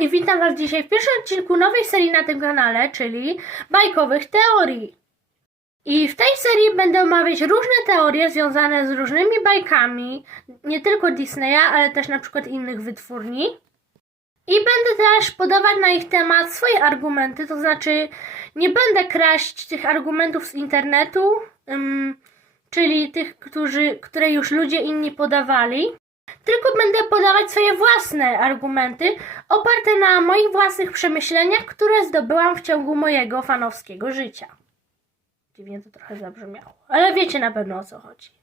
i witam Was dzisiaj w pierwszym odcinku nowej serii na tym kanale, czyli bajkowych teorii. I w tej serii będę omawiać różne teorie związane z różnymi bajkami, nie tylko Disneya, ale też na przykład innych wytwórni. I będę też podawać na ich temat swoje argumenty, to znaczy nie będę kraść tych argumentów z internetu, ym, czyli tych, którzy, które już ludzie inni podawali, tylko będę podawać swoje własne argumenty, oparte na moich własnych przemyśleniach, które zdobyłam w ciągu mojego fanowskiego życia. Dziwnie to trochę zabrzmiało, ale wiecie na pewno o co chodzi.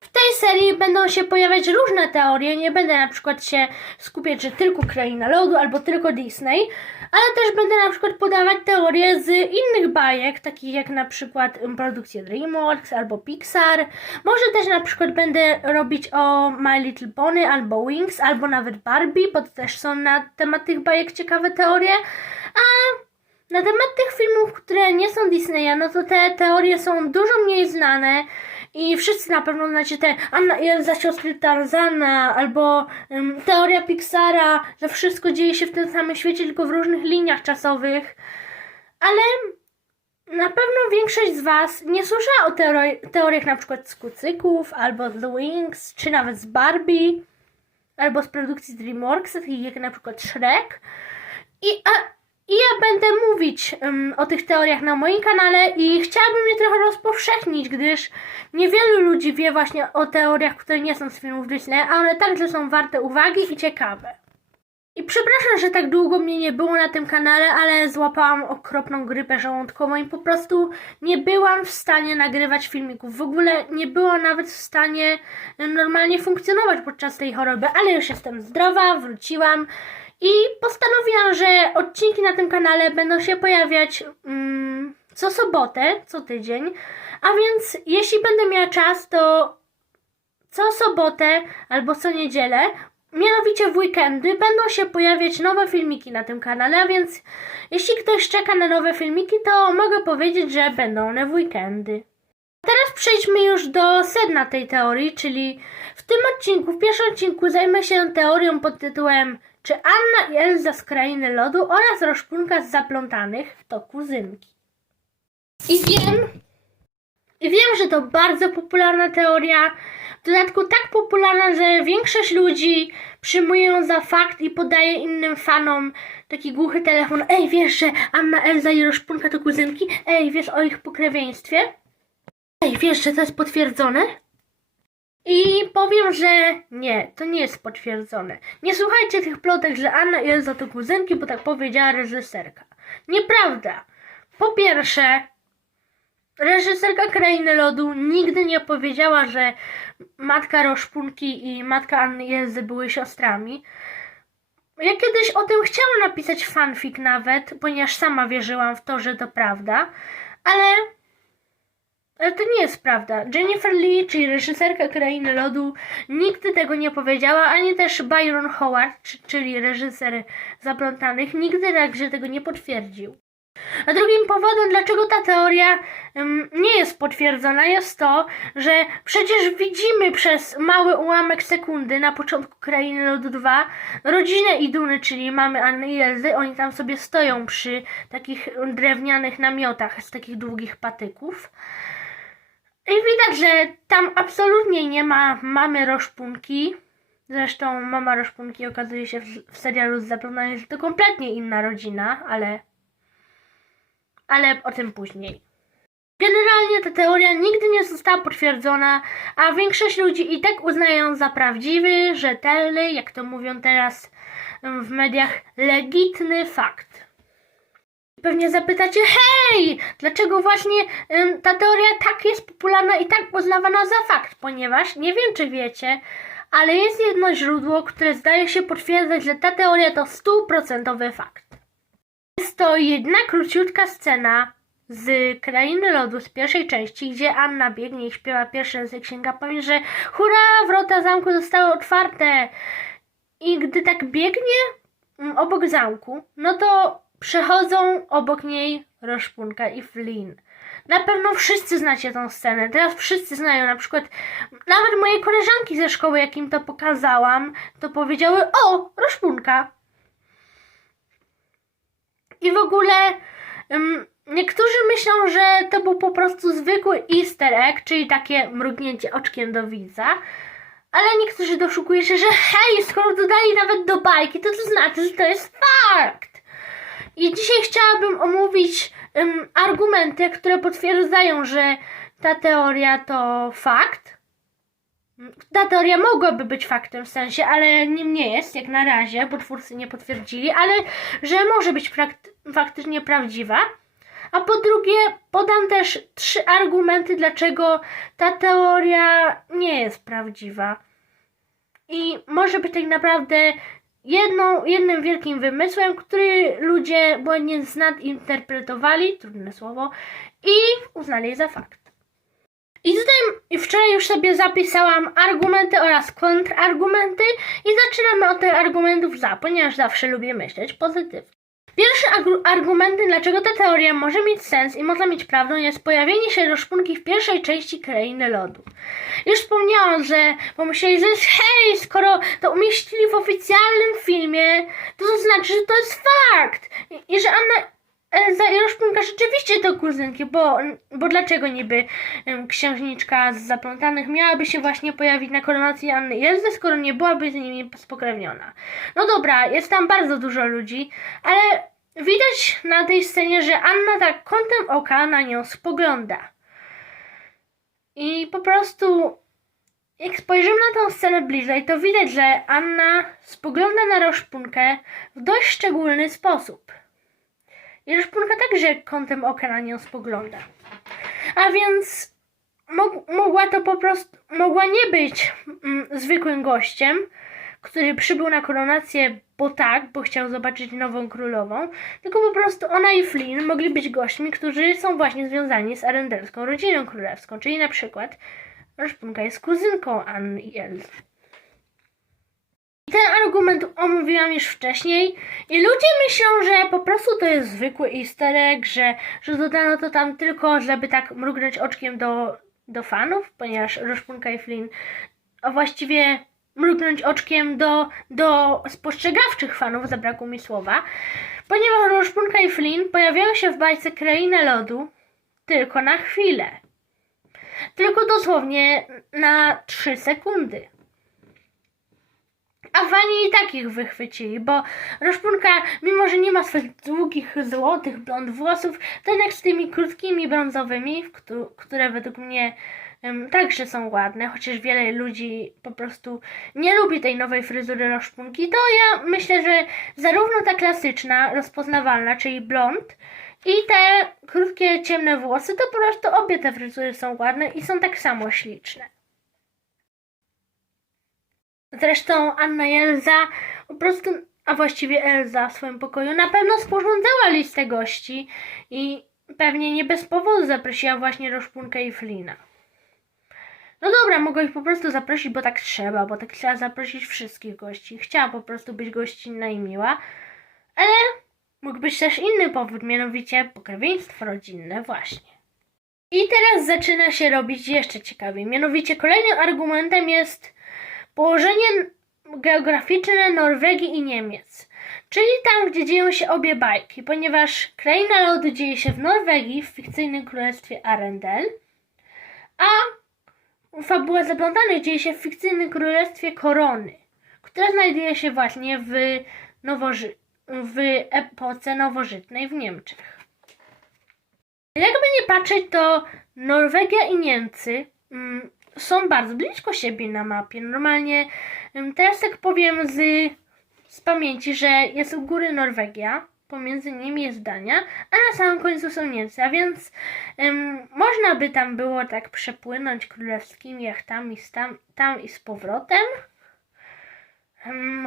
W tej serii będą się pojawiać różne teorie, nie będę na przykład się skupiać, że tylko Kraina Lodu albo tylko Disney, ale też będę na przykład podawać teorie z innych bajek, takich jak na przykład ym, produkcje DreamWorks albo Pixar. Może też na przykład będę robić o My Little Pony albo Wings, albo nawet Barbie, bo też są na temat tych bajek ciekawe teorie. A na temat tych filmów, które nie są Disneya, no to te teorie są dużo mniej znane i wszyscy na pewno znacie te Anna Elza siostry Tarzana albo ym, teoria Pixara, że wszystko dzieje się w tym samym świecie, tylko w różnych liniach czasowych. Ale na pewno większość z Was nie słyszała o teori- teoriach na przykład z kucyków, albo The Wings, czy nawet z Barbie, albo z produkcji DreamWorks, takich jak na przykład Shrek. I, a, i ja będę mówić ym, o tych teoriach na moim kanale i chciałabym je trochę rozpowszechnić, gdyż niewielu ludzi wie właśnie o teoriach, które nie są z filmów Disney, a one także są warte uwagi i ciekawe. I przepraszam, że tak długo mnie nie było na tym kanale, ale złapałam okropną grypę żołądkową i po prostu nie byłam w stanie nagrywać filmików. W ogóle nie byłam nawet w stanie normalnie funkcjonować podczas tej choroby, ale już jestem zdrowa, wróciłam i postanowiłam, że odcinki na tym kanale będą się pojawiać mm, co sobotę, co tydzień. A więc jeśli będę miała czas, to co sobotę albo co niedzielę, mianowicie w weekendy, będą się pojawiać nowe filmiki na tym kanale, a więc jeśli ktoś czeka na nowe filmiki, to mogę powiedzieć, że będą one w weekendy. Teraz przejdźmy już do sedna tej teorii, czyli w tym odcinku, w pierwszym odcinku zajmę się teorią pod tytułem Czy Anna i Elza z Krainy Lodu oraz Roszpunka z Zaplątanych to kuzynki? I wiem, i wiem, że to bardzo popularna teoria, w dodatku tak popularna, że większość ludzi przyjmuje ją za fakt i podaje innym fanom taki głuchy telefon. Ej, wiesz, że Anna, Elza i Roszpunka to kuzynki? Ej, wiesz o ich pokrewieństwie? Ej, wiesz, że to jest potwierdzone? I powiem, że nie, to nie jest potwierdzone. Nie słuchajcie tych plotek, że Anna i Elza to kuzynki, bo tak powiedziała reżyserka. Nieprawda. Po pierwsze, reżyserka Krainy Lodu nigdy nie powiedziała, że matka Roszpunki i matka Anny i Elzy były siostrami. Ja kiedyś o tym chciałam napisać fanfic nawet, ponieważ sama wierzyłam w to, że to prawda, ale ale to nie jest prawda. Jennifer Lee, czyli reżyserka Krainy Lodu, nigdy tego nie powiedziała, ani też Byron Howard, czy- czyli reżyser Zaplątanych, nigdy także tego nie potwierdził. A drugim powodem, dlaczego ta teoria ym, nie jest potwierdzona, jest to, że przecież widzimy przez mały ułamek sekundy na początku Krainy Lodu 2 rodzinę Iduny, czyli mamy Anny i Elzy. Oni tam sobie stoją przy takich drewnianych namiotach z takich długich patyków. I widać, że tam absolutnie nie ma mamy Roszpunki. Zresztą mama Roszpunki okazuje się w, w serialu z Zapomnianym, że to kompletnie inna rodzina, ale ale o tym później. Generalnie ta teoria nigdy nie została potwierdzona, a większość ludzi i tak uznaje ją za prawdziwy, rzetelny, jak to mówią teraz w mediach, legitny fakt. Pewnie zapytacie, hej, dlaczego właśnie em, ta teoria tak jest popularna i tak uznawana za fakt? Ponieważ, nie wiem czy wiecie, ale jest jedno źródło, które zdaje się potwierdzać, że ta teoria to stuprocentowy fakt. Jest to jedna króciutka scena z Krainy Lodu z pierwszej części, gdzie Anna biegnie i śpiewa pierwszy raz jak sięga pamięć, że hurra, wrota zamku zostały otwarte. I gdy tak biegnie mm, obok zamku, no to przechodzą obok niej Roszpunka i Flynn. Na pewno wszyscy znacie tą scenę. Teraz wszyscy znają, na przykład nawet moje koleżanki ze szkoły, jak im to pokazałam, to powiedziały: O, Roszpunka. I w ogóle ym, niektórzy myślą, że to był po prostu zwykły easter egg, czyli takie mrugnięcie oczkiem do widza. Ale niektórzy doszukują się, że hej, skoro dodali nawet do bajki, to to znaczy, że to jest fakt. I dzisiaj chciałabym omówić ym, argumenty, które potwierdzają, że ta teoria to fakt. Ta teoria mogłaby być faktem w sensie, ale nim nie jest jak na razie, bo twórcy nie potwierdzili, ale że może być fakt, faktycznie prawdziwa. A po drugie, podam też trzy argumenty, dlaczego ta teoria nie jest prawdziwa. I może być tak naprawdę jedną, jednym wielkim wymysłem, który ludzie błędnie nadinterpretowali, trudne słowo, i uznali za fakt. I tutaj wczoraj już sobie zapisałam argumenty oraz kontrargumenty i zaczynamy od tych argumentów za, ponieważ zawsze lubię myśleć pozytywnie. Pierwszy argumentem, dlaczego ta teoria może mieć sens i może mieć prawdę, jest pojawienie się roszpunki w pierwszej części Krainy Lodu. Już wspomniałam, że pomyśleli, że jest hej, skoro to umieścili w oficjalnym filmie, to to znaczy, że to jest fakt. I, i że Anna, Elza i Roszpunka rzeczywiście to kuzynki, bo, bo dlaczego niby księżniczka z zaplątanych miałaby się właśnie pojawić na koronacji Anny i Elzy, skoro nie byłaby z nimi spokrewniona. No dobra, jest tam bardzo dużo ludzi, ale widać na tej scenie, że Anna tak kątem oka na nią spogląda. I po prostu jak spojrzymy na tą scenę bliżej, to widać, że Anna spogląda na Roszpunkę w dość szczególny sposób. I także kątem oka na nią spogląda. A więc mog- mogła to po prostu, mogła nie być mm, zwykłym gościem, który przybył na koronację, bo tak, bo chciał zobaczyć nową królową, tylko po prostu ona i Flynn mogli być gośćmi, którzy są właśnie związani z arendelską rodziną królewską, czyli na przykład Roszpunka jest kuzynką Anny i Elzy. Ten argument omówiłam już wcześniej i ludzie myślą, że po prostu to jest zwykły easter egg, że, że dodano to tam tylko, żeby tak mrugnąć oczkiem do, do fanów, ponieważ Roszpunka i Flynn, a właściwie mrugnąć oczkiem do, do spostrzegawczych fanów, zabrakło mi słowa, ponieważ Roszpunka i Flynn pojawiają się w bajce Kraina Lodu tylko na chwilę. Tylko dosłownie na 3 sekundy. A fani i tak ich wychwycili, bo Roszpunka, mimo że nie ma swoich długich, złotych, blond włosów, to jednak z tymi krótkimi, brązowymi, które według mnie em, także są ładne, chociaż wiele ludzi po prostu nie lubi tej nowej fryzury Roszpunki, to ja myślę, że zarówno ta klasyczna, rozpoznawalna, czyli blond, i te krótkie, ciemne włosy, to po prostu obie te fryzury są ładne i są tak samo śliczne. Zresztą Anna i Elza po prostu, a właściwie Elza w swoim pokoju na pewno sporządzała listę gości i pewnie nie bez powodu zaprosiła właśnie Roszpunkę i Flina. No dobra, mogła ich po prostu zaprosić, bo tak trzeba, bo tak chciała zaprosić wszystkich gości. Chciała po prostu być gościnna i miła, ale mógł być też inny powód, mianowicie pokrewieństwo rodzinne właśnie. I teraz zaczyna się robić jeszcze ciekawiej. Mianowicie kolejnym argumentem jest położenie geograficzne Norwegii i Niemiec, czyli tam, gdzie dzieją się obie bajki, ponieważ Kraina Lodu dzieje się w Norwegii, w fikcyjnym królestwie Arendel, a fabuła Zaplątanych dzieje się w fikcyjnym królestwie Korony, które znajduje się właśnie w, nowoży- w epoce nowożytnej w Niemczech. Jakby nie patrzeć, to Norwegia i Niemcy mm, są bardzo blisko siebie na mapie. Normalnie, teraz tak powiem z, z pamięci, że jest u góry Norwegia, pomiędzy nimi jest Dania, a na samym końcu są Niemcy, a więc ym, można by tam było tak przepłynąć królewskimi jachtami z tam, tam i z powrotem.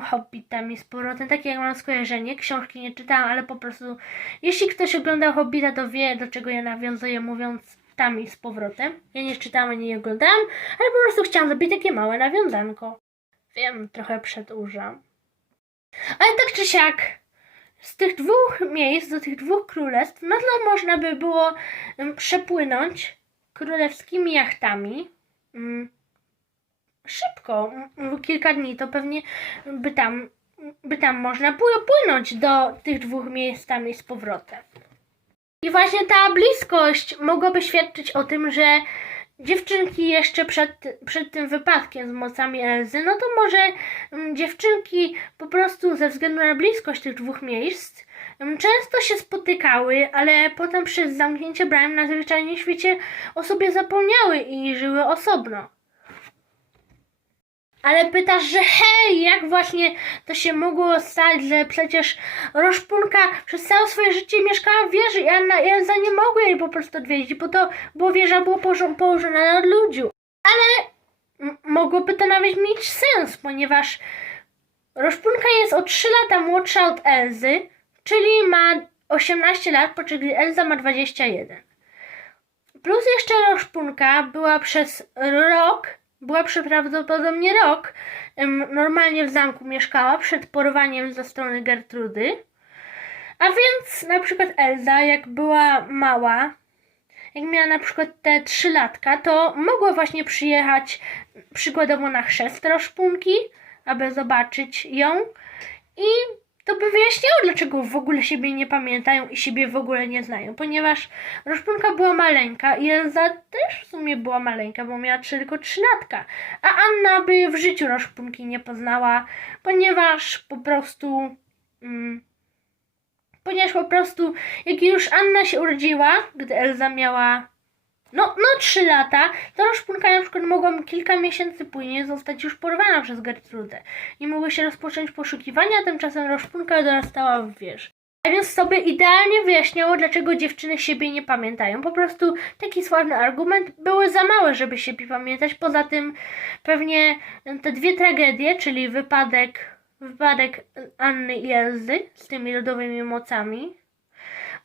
Hobbitami z powrotem, takie jak mam skojarzenie. Książki nie czytałam, ale po prostu jeśli ktoś oglądał Hobbita, to wie, do czego ja nawiązuję, mówiąc tam i z powrotem. Ja nie czytałam, ani nie oglądałam, ale po prostu chciałam zrobić takie małe nawiązanko. Wiem, trochę przedłużam. Ale tak czy siak, z tych dwóch miejsc do tych dwóch królestw, to można by było em, przepłynąć królewskimi jachtami. Mm, Szybko, mm, kilka dni, to pewnie by tam by tam można było płynąć do tych dwóch miejsc tam i z powrotem. I właśnie ta bliskość mogłaby świadczyć o tym, że dziewczynki jeszcze przed, przed tym wypadkiem z mocami Elzy, no to może mm, dziewczynki po prostu ze względu na bliskość tych dwóch miejsc mm, często się spotykały, ale potem przez zamknięcie bram na zwyczajnym świecie o sobie zapomniały i żyły osobno. Ale pytasz, że hej, jak właśnie to się mogło stać, że przecież Roszpunka przez całe swoje życie mieszkała w wieży i Anna Elza nie mogły jej po prostu odwiedzić, bo to, bo wieża była położona na odludziu. Ale mogłoby to nawet mieć sens, ponieważ Roszpunka jest o 3 lata młodsza od Elzy, czyli ma 18 lat, po czym Elza ma 21. Plus jeszcze Roszpunka była przez rok, była przez prawdopodobnie rok, normalnie w zamku mieszkała przed porwaniem ze strony Gertrudy. A więc na przykład Elza, jak była mała, jak miała na przykład te 3 latka, to mogła właśnie przyjechać przykładowo na chrzest Roszpunki, aby zobaczyć ją i to by wyjaśniało, dlaczego w ogóle siebie nie pamiętają i siebie w ogóle nie znają, ponieważ Roszpunka była maleńka i Elza też w sumie była maleńka, bo miała tylko trzylatka, a Anna by w życiu Roszpunki nie poznała, ponieważ po prostu... Mm, ponieważ po prostu, jak już Anna się urodziła, gdy Elza miała no, no trzy lata, to Roszpunka na przykład mogła kilka miesięcy później zostać już porwana przez Gertrudę i mogły się rozpocząć poszukiwania, tymczasem Roszpunka dorastała w wież. A więc sobie idealnie wyjaśniało, dlaczego dziewczyny siebie nie pamiętają. Po prostu taki sławny argument były za małe, żeby siebie pamiętać. Poza tym pewnie te dwie tragedie, czyli wypadek, wypadek Anny i Elzy z tymi lodowymi mocami,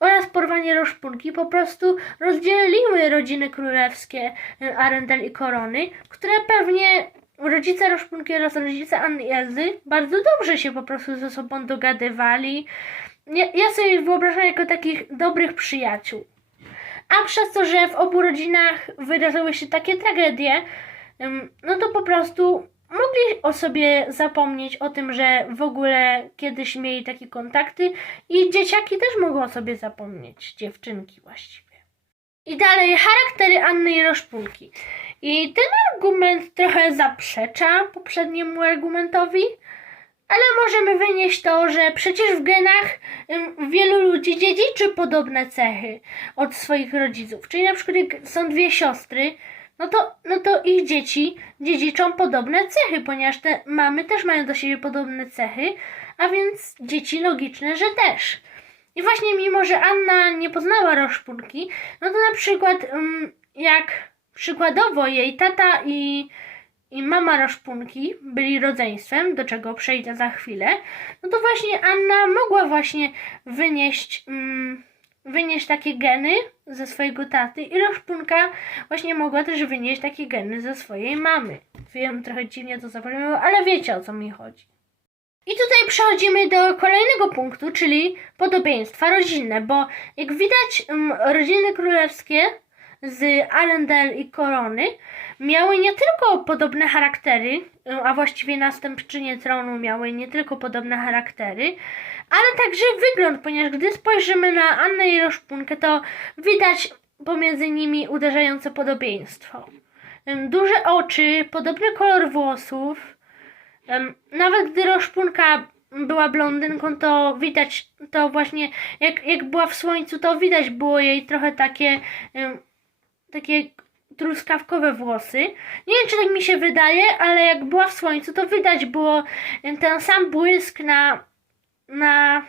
oraz porwanie Roszpunki po prostu rozdzieliły rodziny królewskie y, Arendel i Korony, które pewnie rodzice Roszpunki oraz rodzice Anny Elzy bardzo dobrze się po prostu ze sobą dogadywali. Ja, ja sobie ich wyobrażam jako takich dobrych przyjaciół. A przez to, że w obu rodzinach wydarzyły się takie tragedie, no to po prostu mogli o sobie zapomnieć o tym, że w ogóle kiedyś mieli takie kontakty i dzieciaki też mogą o sobie zapomnieć, dziewczynki właściwie. I dalej charaktery Anny i Roszpunki. I ten argument trochę zaprzecza poprzedniemu argumentowi, ale możemy wynieść to, że przecież w genach wielu ludzi dziedziczy podobne cechy od swoich rodziców. Czyli na przykład jak są dwie siostry, no to, no to ich dzieci dziedziczą podobne cechy, ponieważ te mamy też mają do siebie podobne cechy, a więc dzieci logiczne, że też. I właśnie mimo, że Anna nie poznała Roszpunki, no to na przykład ym, jak przykładowo jej tata i, i mama Roszpunki byli rodzeństwem, do czego przejdę za chwilę, no to właśnie Anna mogła właśnie wynieść... Ym, wynieść takie geny ze swojego taty i Roszpunka właśnie mogła też wynieść takie geny ze swojej mamy. Wiem, trochę dziwnie to zabrzmiało, ale wiecie o co mi chodzi. I tutaj przechodzimy do kolejnego punktu, czyli podobieństwa rodzinne, bo jak widać mm, rodziny królewskie z Arendelle i Korony miały nie tylko podobne charaktery, a właściwie następczynie tronu miały nie tylko podobne charaktery, ale także wygląd, ponieważ gdy spojrzymy na Annę i Roszpunkę, to widać pomiędzy nimi uderzające podobieństwo. Duże oczy, podobny kolor włosów. Nawet gdy Roszpunka była blondynką, to widać to właśnie, jak, jak była w słońcu, to widać było jej trochę takie, takie truskawkowe włosy. Nie wiem, czy tak mi się wydaje, ale jak była w słońcu, to widać było ten sam błysk na, na,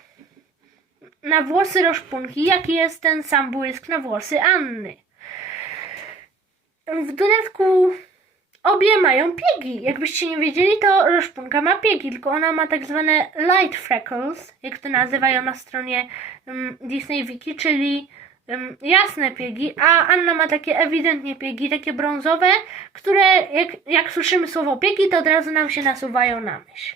na włosy Roszpunki, jaki jest ten sam błysk na włosy Anny. W dodatku obie mają piegi. Jakbyście nie wiedzieli, to Roszpunka ma piegi, tylko ona ma tak zwane light freckles, jak to nazywają na stronie um, Disney Wiki, czyli jasne piegi, a Anna ma takie ewidentnie piegi, takie brązowe, które jak, jak słyszymy słowo piegi, to od razu nam się nasuwają na myśl.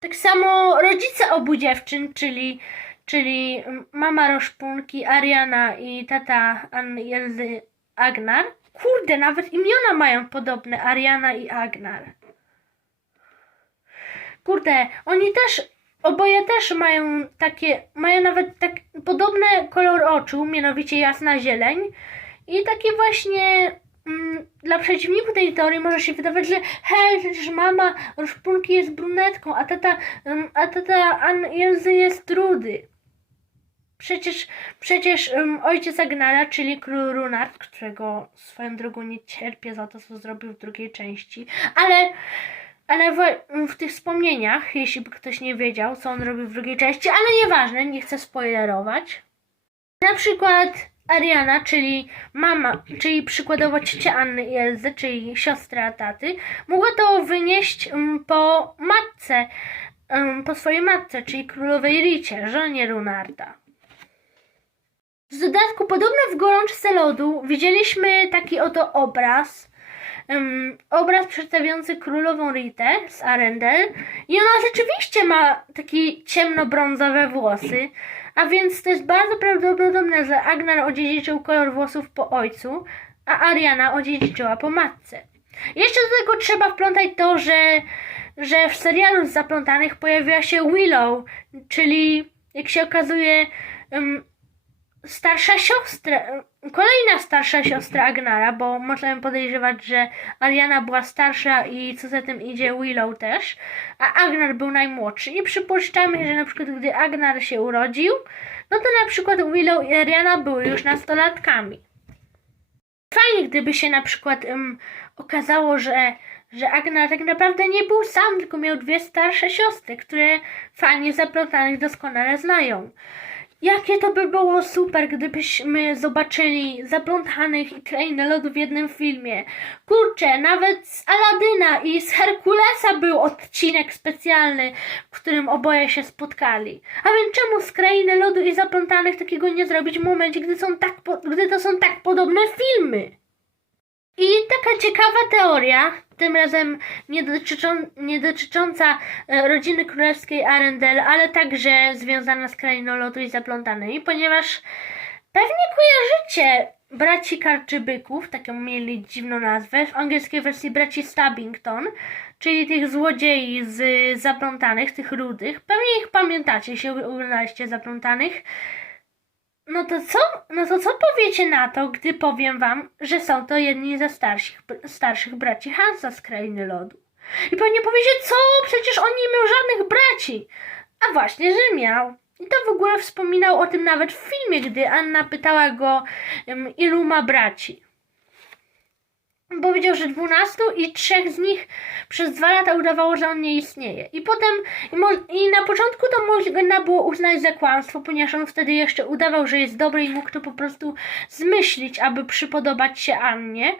Tak samo rodzice obu dziewczyn, czyli, czyli mama Roszpunki, Ariana i tata Anny i Elzy Agnar. Kurde, nawet imiona mają podobne, Ariana i Agnar. kurde, oni też, oboje też mają takie, mają nawet tak podobny kolor oczu, mianowicie jasna zieleń. I taki właśnie mm, dla przeciwników tej teorii może się wydawać, że hej, przecież mama Szpunki jest brunetką, a tata, ym, a tata An jest rudy. Przecież, przecież ym, ojciec Agnara, czyli król Runard, którego swoją drogą nie cierpię za to, co zrobił w drugiej części, ale, ale w, w tych wspomnieniach, jeśli by ktoś nie wiedział, co on robił w drugiej części, ale nieważne, nie chcę spoilerować. Na przykład Ariana, czyli mama, czyli przykładowo ciocia Anny i Elzy, czyli siostra taty, mogła to wynieść mm, po matce, mm, po swojej matce, czyli królowej Ricie, żonie Runarda. W dodatku, podobno w gorączce lodu widzieliśmy taki oto obraz. Em, obraz przedstawiający królową Ritę z Arendel i ona rzeczywiście ma takie ciemnobrązowe włosy, a więc to jest bardzo prawdopodobne, że Agnar odziedziczył kolor włosów po ojcu, a Ariana odziedziczyła po matce. Jeszcze do tego trzeba wplątać to, że, że w serialu z zaplątanych pojawiła się Willow, czyli jak się okazuje em, starsza siostra, kolejna starsza siostra Agnara, bo możemy podejrzewać, że Ariana była starsza i co za tym idzie Willow też, a Agnar był najmłodszy. I przypuszczamy, że na przykład gdy Agnar się urodził, no to na przykład Willow i Ariana były już nastolatkami. Fajnie, gdyby się na przykład em, okazało, że, że Agnar tak naprawdę nie był sam, tylko miał dwie starsze siostry, które fajnie zaplątanych doskonale znają. Jakie to by było super, gdybyśmy zobaczyli zaplątanych i krainę lodu w jednym filmie. Kurczę, nawet z Aladyna i z Herkulesa był odcinek specjalny, w którym oboje się spotkali. A więc czemu z krainy lodu i zaplątanych takiego nie zrobić w momencie, gdy, są tak gdy to są tak podobne filmy? I taka ciekawa teoria, tym razem nie, dotyczą, nie dotycząca e, rodziny królewskiej Arendelle, ale także związana z krainą lodu i zaplątanymi, ponieważ pewnie kojarzycie braci Karczybyków, taką mieli dziwną nazwę, w angielskiej wersji braci Stabbington, czyli tych złodziei z zaplątanych, tych rudych. Pewnie ich pamiętacie, jeśli oglądaliście zaplątanych. No to co? No to co powiecie na to, gdy powiem wam, że są to jedni ze starszych, starszych braci Hansa z Krainy Lodu? I pewnie powiecie, co? Przecież on nie miał żadnych braci. A właśnie, że miał. I to w ogóle wspominał o tym nawet w filmie, gdy Anna pytała go, ilu ma braci. Powiedział, że dwunastu i trzech z nich przez dwa lata udawało, że on nie istnieje. I potem, i, mo- i na początku to można było uznać za kłamstwo, ponieważ on wtedy jeszcze udawał, że jest dobry i mógł to po prostu zmyślić, aby przypodobać się Annie.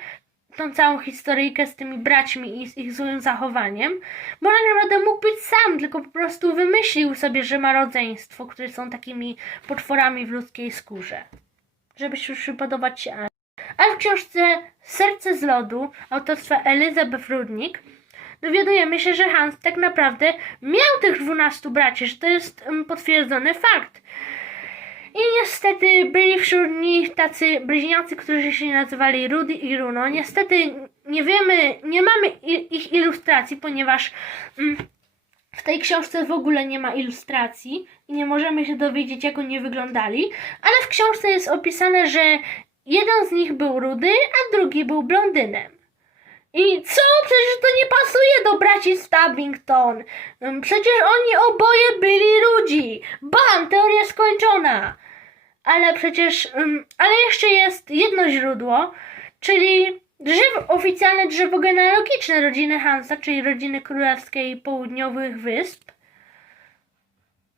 Tą całą historyjkę z tymi braćmi i z ich złym zachowaniem. Bo tak naprawdę mógł być sam, tylko po prostu wymyślił sobie, że ma rodzeństwo, które są takimi potworami w ludzkiej skórze. Żeby się przypodobać się Annie. A w książce Serce z lodu autorstwa Elizabeth Rudnik dowiadujemy się, że Hans tak naprawdę miał tych dwunastu braci, że to jest mm, potwierdzony fakt. I niestety byli wśród nich tacy bliźniacy, którzy się nazywali Rudy i Runo. Niestety nie wiemy, nie mamy ich ilustracji, ponieważ mm, w tej książce w ogóle nie ma ilustracji i nie możemy się dowiedzieć, jak oni wyglądali, ale w książce jest opisane, że jeden z nich był rudy, a drugi był blondynem. I co? Przecież to nie pasuje do braci Stabbington. Ym, Przecież oni oboje byli rudzi. Bam, teoria skończona. Ale przecież, ym, ale jeszcze jest jedno źródło, czyli drzewo, oficjalne drzewo genealogiczne rodziny Hansa, czyli rodziny królewskiej południowych wysp.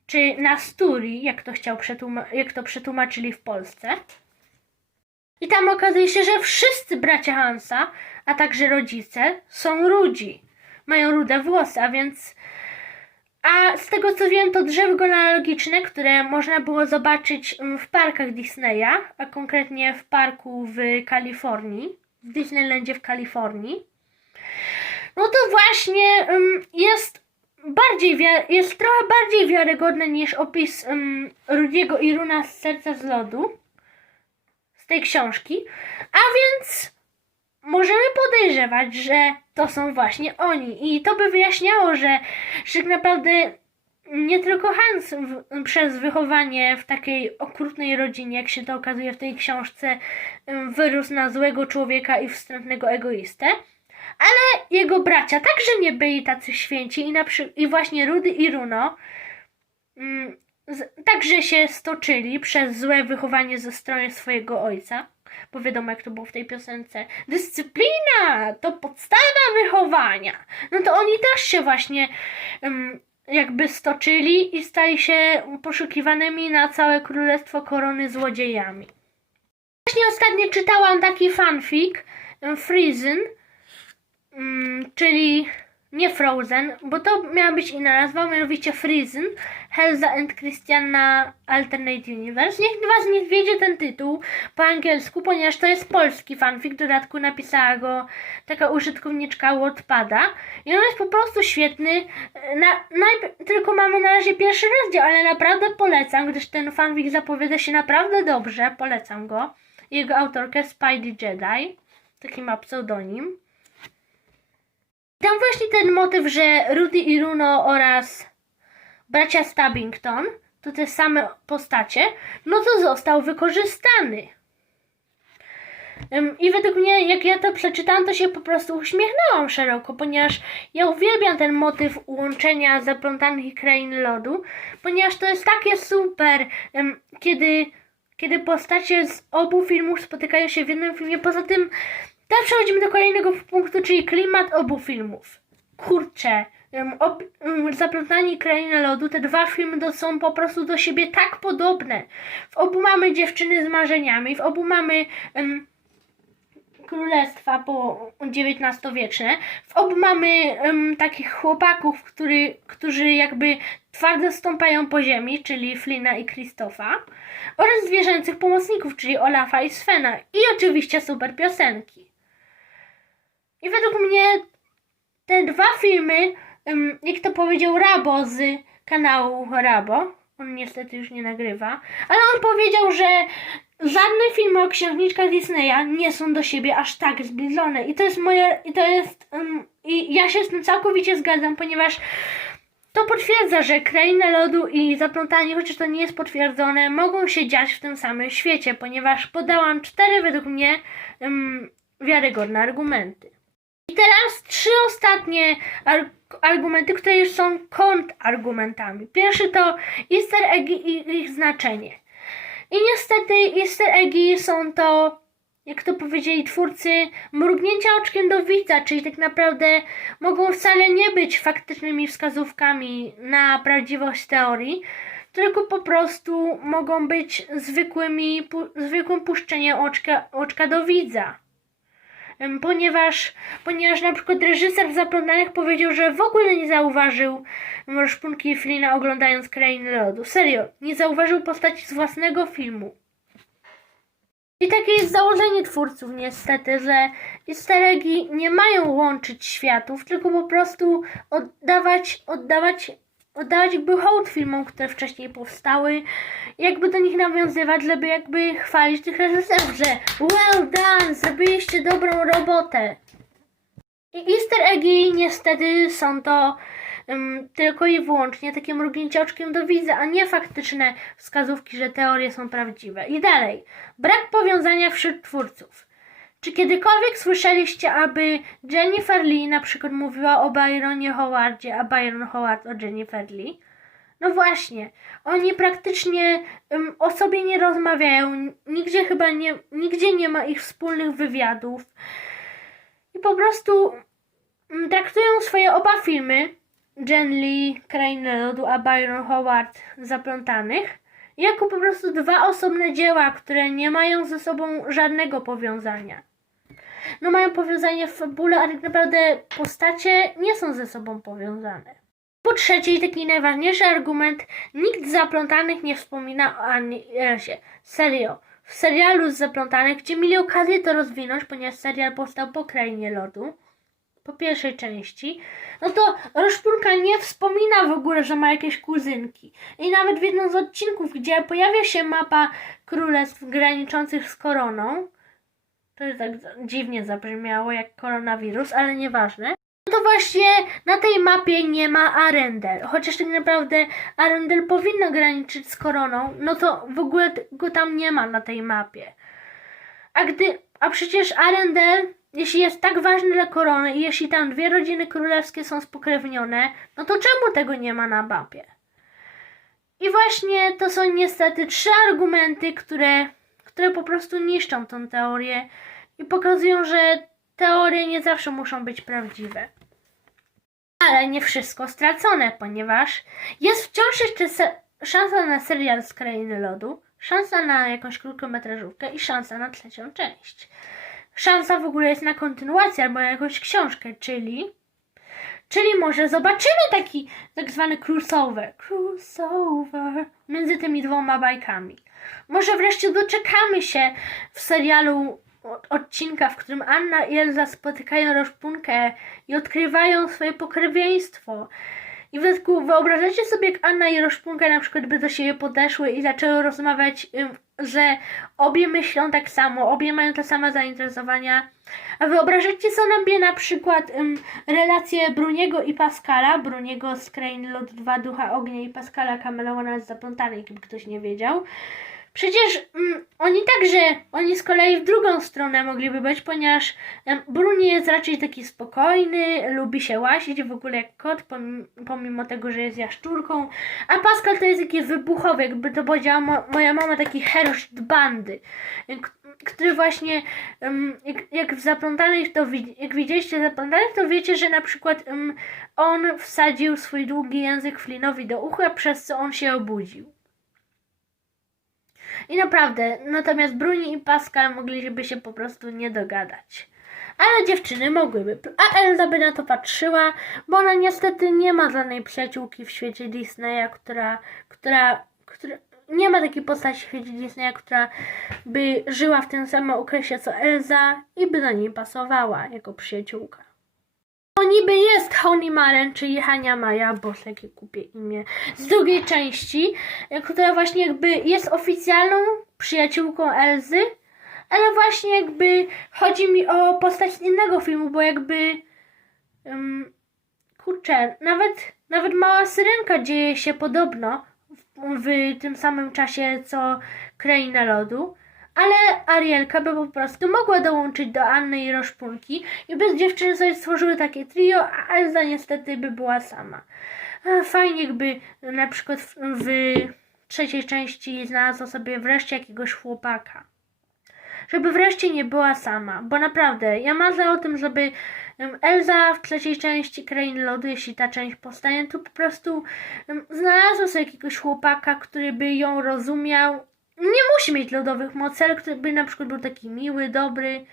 Czy Nasturii, jak to chciał przetłuma- jak to przetłumaczyli w Polsce. I tam okazuje się, że wszyscy bracia Hansa, a także rodzice, są rudzi. Mają rude włosy, a więc. A z tego co wiem, to drzewo genealogiczne, które można było zobaczyć mm, w parkach Disneya, a konkretnie w parku w Kalifornii, w Disneylandzie w Kalifornii. No to właśnie ym, jest bardziej jest trochę bardziej wiarygodne niż opis ym, Rudiego i Runa z Serca z Lodu tej książki. A więc możemy podejrzewać, że to są właśnie oni. I to by wyjaśniało, że, że tak naprawdę nie tylko Hans w, przez wychowanie w takiej okrutnej rodzinie, jak się to okazuje w tej książce, wyrósł na złego człowieka i wstrętnego egoistę, ale jego bracia także nie byli tacy święci i, na przy, i właśnie Rudy i Runo mm, także się stoczyli przez złe wychowanie ze strony swojego ojca. Bo wiadomo, jak to było w tej piosence. Dyscyplina to podstawa wychowania. No to oni też się właśnie em, jakby stoczyli i stali się poszukiwanymi na całe królestwo korony złodziejami. Właśnie ostatnio czytałam taki fanfic Frizen, mm, czyli nie Frozen, bo to miała być inna nazwa, mianowicie Frizen, Helza and Christiana Alternate Universe. Niech was nie wiedzie ten tytuł po angielsku, ponieważ to jest polski fanfic, w dodatku napisała go taka użytkowniczka Wordpada i on jest po prostu świetny. Na, tylko mamy na razie pierwszy rozdział, ale naprawdę polecam, gdyż ten fanfic zapowiada się naprawdę dobrze, polecam go. Jego autorkę Spidey Jedi, taki ma pseudonim. Tam właśnie ten motyw, że Rudy i Runo oraz bracia Stubbington to te same postacie, no to został wykorzystany. I według mnie, jak ja to przeczytałam, to się po prostu uśmiechnęłam szeroko, ponieważ ja uwielbiam ten motyw łączenia zaplątanych krain lodu, ponieważ to jest takie super, kiedy, kiedy postacie z obu filmów spotykają się w jednym filmie. Poza tym, teraz przechodzimy do kolejnego punktu, czyli klimat obu filmów. Kurczę, ym, ob, ym, Zaplątani Kraina Lodu, te dwa filmy to są po prostu do siebie tak podobne. W obu mamy dziewczyny z marzeniami, w obu mamy ym, królestwa po XIX-wieczne. W obu mamy ym, takich chłopaków, który, którzy jakby twardo stąpają po ziemi, czyli Flina i Krzysztofa. Oraz zwierzęcych pomocników, czyli Olafa i Svena. I oczywiście super piosenki. I według mnie te dwa filmy, jak to powiedział Rabo z kanału Rabo, on niestety już nie nagrywa, ale on powiedział, że żadne filmy o księżniczkach Disneya nie są do siebie aż tak zbliżone. I to jest moje, i to jest, ym, i ja się z tym całkowicie zgadzam, ponieważ to potwierdza, że Kraina Lodu i Zaplątanie, chociaż to nie jest potwierdzone, mogą się dziać w tym samym świecie, ponieważ podałam cztery według mnie ym, wiarygodne argumenty. I teraz trzy ostatnie ar- argumenty, które już są kontrargumentami. Pierwszy to easter eggi i ich znaczenie. I niestety easter eggi są to, jak to powiedzieli twórcy, mrugnięcia oczkiem do widza, czyli tak naprawdę mogą wcale nie być faktycznymi wskazówkami na prawdziwość teorii, tylko po prostu mogą być zwykłymi, pu- zwykłym puszczeniem oczka, oczka do widza. Ponieważ, ponieważ na przykład reżyser w Zaplątanych powiedział, że w ogóle nie zauważył szpunki Flina oglądając Krainy Lodu. Serio, nie zauważył postaci z własnego filmu. I takie jest założenie twórców niestety, że easter nie mają łączyć światów, tylko po prostu oddawać, oddawać, oddawać jakby hołd filmom, które wcześniej powstały, jakby do nich nawiązywać, żeby jakby chwalić tych reżyserów, że well done, zrobiliście dobrą robotę. I easter eggi niestety są to ym, tylko i wyłącznie takie mrugnięcie oczkiem do widza, a nie faktyczne wskazówki, że teorie są prawdziwe. I dalej, brak powiązania wśród twórców. Czy kiedykolwiek słyszeliście, aby Jennifer Lee na przykład mówiła o Byronie Howardzie, a Byron Howard o Jennifer Lee? No właśnie, oni praktycznie ym, o sobie nie rozmawiają, nigdzie chyba nie, nigdzie nie ma ich wspólnych wywiadów. I po prostu mm, traktują swoje oba filmy, Jen Lee, Kraina Lodu, a Byron Howard Zaplątanych, jako po prostu dwa osobne dzieła, które nie mają ze sobą żadnego powiązania. No mają powiązanie w fabule, ale tak naprawdę postacie nie są ze sobą powiązane. Po trzecie, i taki najważniejszy argument, nikt z Zaplątanych nie wspomina o Anielsie. Serio. W serialu z Zaplątanych, gdzie mieli okazję to rozwinąć, ponieważ serial powstał po Krainie Lodu, po pierwszej części, no to Roszpunka nie wspomina w ogóle, że ma jakieś kuzynki. I nawet w jednym z odcinków, gdzie pojawia się mapa królestw graniczących z koroną, to To tak dziwnie zabrzmiało jak koronawirus, ale nieważne. No to właśnie na tej mapie nie ma Arendel. Chociaż tak naprawdę Arendel powinno graniczyć z koroną, no to w ogóle go tam nie ma na tej mapie. A gdy, a przecież Arendel, jeśli jest tak ważny dla korony i jeśli tam dwie rodziny królewskie są spokrewnione, no to czemu tego nie ma na mapie? I właśnie to są niestety trzy argumenty, które, które po prostu niszczą tą teorię i pokazują, że teorie nie zawsze muszą być prawdziwe. Ale nie wszystko stracone, ponieważ jest wciąż jeszcze szansa na serial z Krainy Lodu, szansa na jakąś krótkometrażówkę i szansa na trzecią część. Szansa w ogóle jest na kontynuację albo na jakąś książkę, czyli Czyli może zobaczymy taki tak zwany crossover. Crossover między tymi dwoma bajkami. Może wreszcie doczekamy się w serialu odcinka, w którym Anna i Elza spotykają Roszpunkę i odkrywają swoje pokrewieństwo. I w dodatku wyobrażacie sobie, jak Anna i Roszpunka na przykład by do siebie podeszły i zaczęły rozmawiać, że obie myślą tak samo, obie mają te same zainteresowania. A wyobrażacie sobie na przykład relacje Bruniego i Pascala, Bruniego z Krainy Lot 2 Ducha Ognia i Pascala Kameleona z Zaplątanej, jakby ktoś nie wiedział. Przecież mm, oni także, oni z kolei w drugą stronę mogliby być, ponieważ Bruni jest raczej taki spokojny, lubi się łasić w ogóle jak kot, pomimo, tego, że jest jaszczurką, a Pascal to jest taki wybuchowy, jakby to powiedziała mo, moja mama, taki herszt bandy, który właśnie, jak, jak w Zaplątanych to, jak widzieliście Zaplątanych, to wiecie, że na przykład on wsadził swój długi język Flinowi do ucha, przez co on się obudził. I naprawdę, natomiast Bruni i Pascal mogliby się po prostu nie dogadać. Ale dziewczyny mogłyby. A Elza by na to patrzyła, bo ona niestety nie ma żadnej przyjaciółki w świecie Disneya, która, która, która nie ma takiej postaci w świecie Disneya, która by żyła w tym samym okresie co Elza i by do niej pasowała jako przyjaciółka. To niby jest Honey Maren, czyli Hania Maja, bo jakie kupię imię, z drugiej części, e, która właśnie jakby jest oficjalną przyjaciółką Elzy, ale właśnie jakby chodzi mi o postać innego filmu, bo jakby um, kurczę, nawet, nawet Mała Syrenka dzieje się podobno w, w tym samym czasie co Kraina Lodu. Ale Arielka by po prostu mogła dołączyć do Anny i Roszpunki i bez dziewczyny sobie stworzyły takie trio, a Elza niestety by była sama. Fajnie jakby na przykład w, w trzeciej części znalazła sobie wreszcie jakiegoś chłopaka. Żeby wreszcie nie była sama, bo naprawdę ja marzę o tym, żeby Elza w trzeciej części Krainy Lodu, jeśli ta część powstanie, to po prostu znalazła sobie jakiegoś chłopaka, który by ją rozumiał. Nie musi mieć lodowych mocy, ale który by na przykład był taki miły, dobry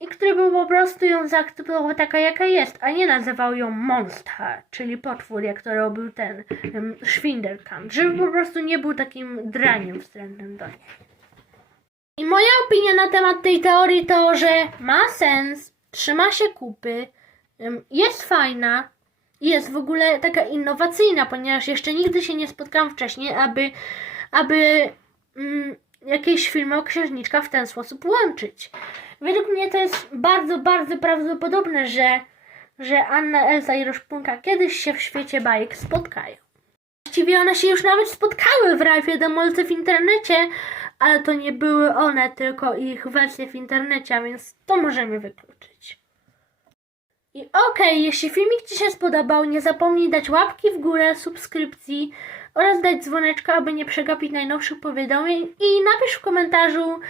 i który by po prostu ją zaakceptował taka, jaka jest, a nie nazywał ją Monster, czyli potwór, jak to robił ten um, żeby po prostu nie był takim draniem wstrętnym do niej. I moja opinia na temat tej teorii to, że ma sens, trzyma się kupy, em, jest fajna, jest w ogóle taka innowacyjna, ponieważ jeszcze nigdy się nie spotkałam wcześniej, aby, aby mm, jakieś filmy o księżniczkach w ten sposób łączyć. Według mnie to jest bardzo, bardzo prawdopodobne, że, że Anna, Elsa i Roszpunka kiedyś się w świecie bajek spotkają. Właściwie one się już nawet spotkały w Ralfie Demolce w internecie, ale to nie były one, tylko ich wersje w internecie, a więc to możemy wykluczyć. I okej, jeśli filmik Ci się spodobał, nie zapomnij dać łapki w górę, subskrypcji oraz dać dzwoneczka, aby nie przegapić najnowszych powiadomień i napisz w komentarzu,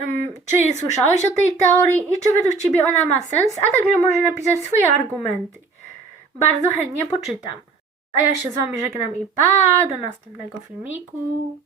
ym, czy słyszałeś o tej teorii i czy według Ciebie ona ma sens, a także może napisać swoje argumenty. Bardzo chętnie poczytam. A ja się z Wami żegnam i pa, do następnego filmiku.